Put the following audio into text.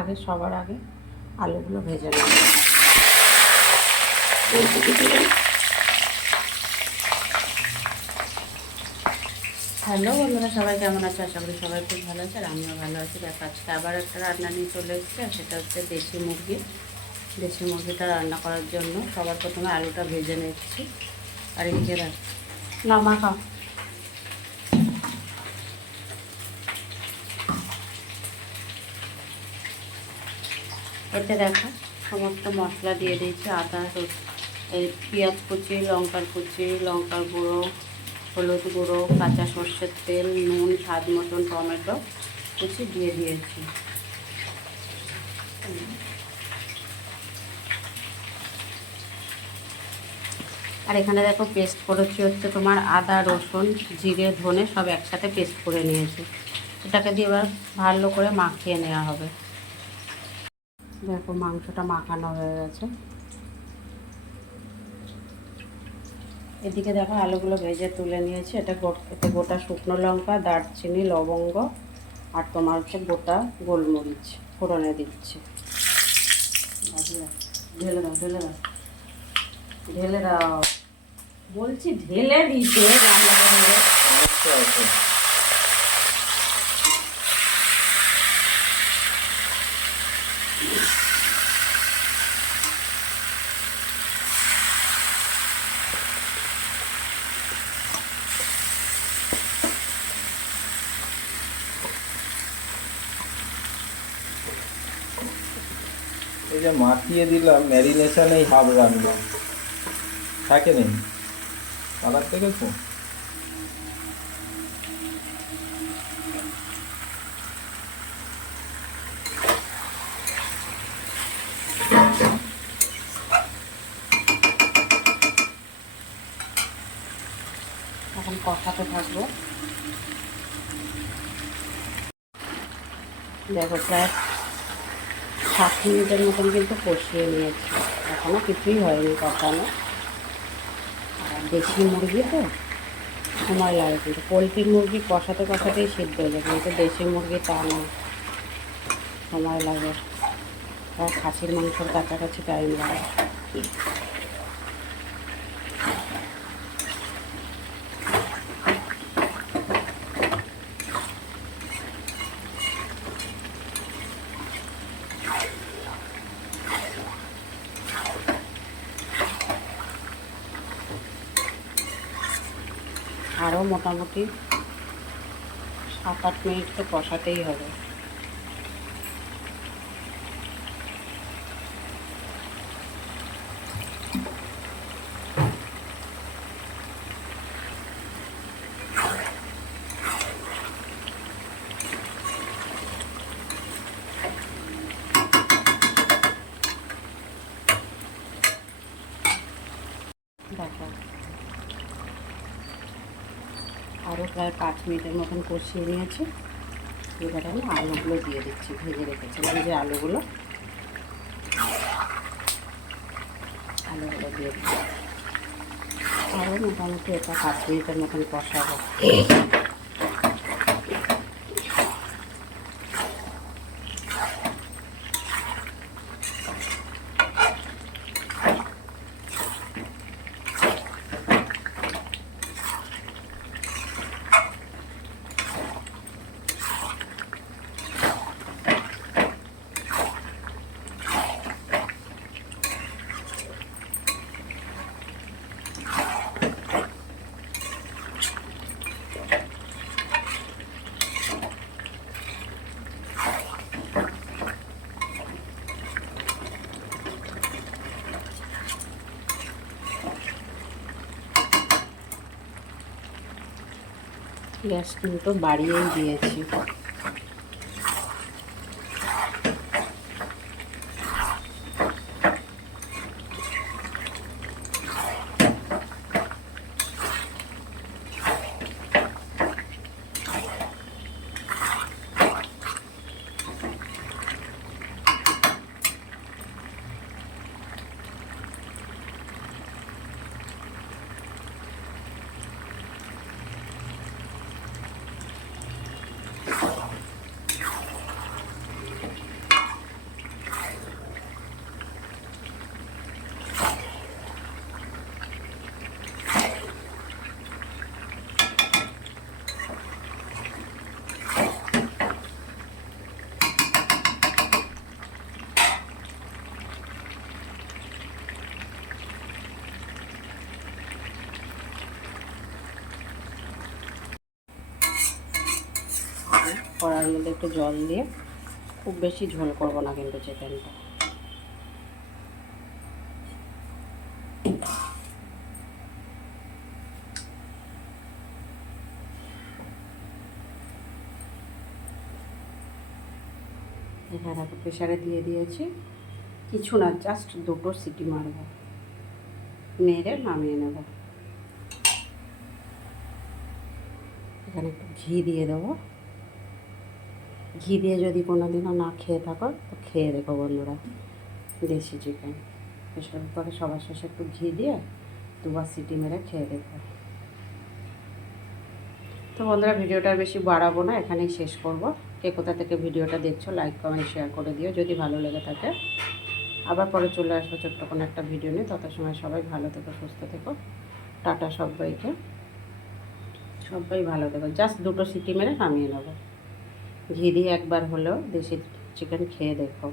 আগে সবার আগে আলুগুলো ভেজে নেব। হ্যালো বন্ধুরা, সবাই কেমন আছে? আশা করি সবাই খুব ভালো আছে, আর আমিও ভালো আছি। দেখ, আজকে আবার একটা রান্না নিয়ে চলে এসেছি, আর সেটা হচ্ছে দেশি মুরগি। দেশি মুরগিটা রান্না করার জন্য সবার প্রথমে আলুটা ভেজে নিচ্ছি। আর এই যে না মাখা, এতে দেখো সমস্ত মশলা দিয়ে দিয়েছি। আদা, এই পেঁয়াজ কুচি, লঙ্কার কুচি, লঙ্কার গুঁড়ো, হলুদ গুঁড়ো, কাঁচা সর্ষের তেল, নুন, স্বাদ মতন, টমেটো কুচি দিয়ে দিয়েছি। আর এখানে দেখো পেস্ট করেছি হচ্ছে তোমার আদা, রসুন, জিরে, ধনে সব একসাথে পেস্ট করে নিয়েছি। এটাকে দিয়ে এবার ভালো করে মাখিয়ে নেওয়া হবে। দেখো মাংসটা মাখানো হয়ে গেছে। এদিকে দেখো আলুগুলো ভেজে তুলে নিয়েছি। এতে গোটা শুকনো লঙ্কা, দারচিনি, লবঙ্গ আর তোমার হচ্ছে গোটা গোলমরিচ ফোড়নে দিচ্ছি। ঢেলে দাও, ঢেলে দাও, ঢেলে দাও বলছি, ঢেলে দিতে রান্না করলে। এই যে মাখিয়ে দিলাম, ম্যারিনেশন এই হাফ রান্না থাকে নেই কালার দেখেছো? এখন কষাতে থাকবো। দেখো প্রায় 7 মিনিটের মতন কিন্তু কষিয়ে নিয়েছি, এখনও কিছুই হয়নি কষানো। আর দেশি মুরগি তো সময় লাগে, কিন্তু পোলট্রির মুরগি কষাতে কষাতেই সিদ্ধ হয়ে যায়, কিন্তু দেশি মুরগি তা না, সময় লাগে। আর খাসির মাংসর কাছাকাছি টাইম লাগে। আরও মোটামুটি 7-8 মিনিট তো কষাতেই হবে। দেখো আরও প্রায় 5 মিনিটের মতন কষিয়ে নিয়েছি। এবারে আমি আলুগুলো দিয়ে দিচ্ছি, ভেজে রেখেছিলাম যে আলুগুলো দিয়ে দিচ্ছি। আরও মোটামুটি এটা 5 মিনিটের মতন কষাবো। গ্যাস কিন্তু বাড়িয়েই দিয়েছি। কড়াইয়ের মধ্যে একটু জল দিয়ে, খুব বেশি ঝোল করব না কিন্তু চিকেনটা। এখানে দেখো প্রেশারে দিয়ে দিয়েছি, কিছু না, জাস্ট 2টো সিটি মারব, মেরে নামিয়ে নেব। এখানে একটু ঘি দিয়ে দেবো। ঘি দিয়ে যদি কোনো দিনও না খেয়ে থাকো তো খেয়ে দেখো বন্ধুরা, দেশি চিকেন প্রেশার কুকারে সবার শেষে একটু ঘি দিয়ে 2বার সিটি মেরে খেয়ে দেখো। তো বন্ধুরা, ভিডিওটা আর বেশি বাড়াবো না, এখানেই শেষ করব। কে কোথা থেকে ভিডিওটা দেখছো লাইক কমেন্ট শেয়ার করে দিও যদি ভালো লেগে থাকে। আবার পরে চলে আসবো ছোট্ট কোনো একটা ভিডিও নিয়ে। তত সময় সবাই ভালো থেকো, সুস্থ থেকো। টাটা সবাইকে, সবাই ভালো থেকো। জাস্ট 2টো সিটি মেরে নামিয়ে নেবো। ঘি দিয়ে একবার হলেও দেশি চিকেন খেয়ে দেখো।